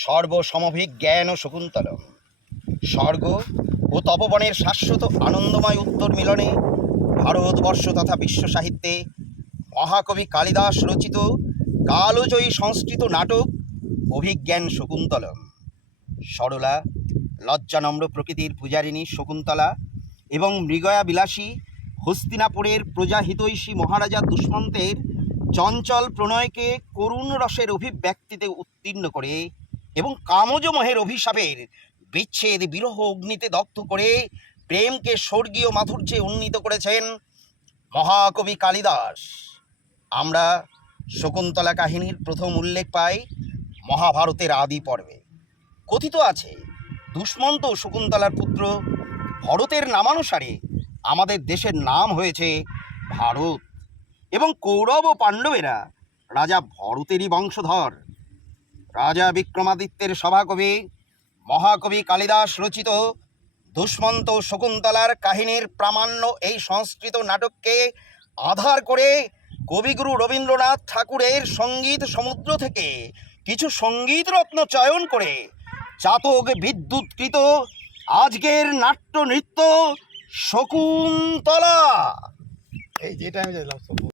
সর্বসমভিজ্ঞান শকুন্তলম। স্বর্গ ও তপবনের শাশ্বত আনন্দময় উত্তর মিলনে ভারতবর্ষ তথা বিশ্ব সাহিত্যে মহাকবি কালিদাস রচিত কালজয়ী সংস্কৃত নাটক অভিজ্ঞান শকুন্তলম। সরলা লজ্জানম্র প্রকৃতির পূজারিণী শকুন্তলা এবং মৃগয়া বিলাসী হস্তিনাপুরের প্রজাহিতৈষী মহারাজা দুষ্মন্তের চঞ্চল প্রণয়কে করুণ রসের অভিব্যক্তিতে উত্তীর্ণ করে এবং কামজ মোহের অভিশাপের বিচ্ছেদ বিরহ অগ্নিতে দগ্ধ করে প্রেমকে স্বর্গীয় মাধুর্যে উন্নীত করেছেন মহাকবি কালিদাস। আমরা শকুন্তলা কাহিনীর প্রথম উল্লেখ পাই মহাভারতের আদি পর্বে। কথিত আছে দুষ্মন্ত শকুন্তলার পুত্র ভরতের নামানুসারে আমাদের দেশের নাম হয়েছে ভারত এবং কৌরব ও পাণ্ডবেরা রাজা ভরতেরই বংশধর। রাজা বিক্রমাদিত্যের সভাকবি মহাকবি কালিদাস রচিত দুষ্মন্ত শকুন্তলার কাহিনীর প্রামাণ্য এই সংস্কৃত নাটককে আধার করে কবিগুরু রবীন্দ্রনাথ ঠাকুরের সঙ্গীত সমুদ্র থেকে কিছু সঙ্গীত রত্ন চয়ন করে চাতক বিদ্যুৎকৃত আজকের নাট্য নৃত্য শকুন্তলা। এই যেটা আমি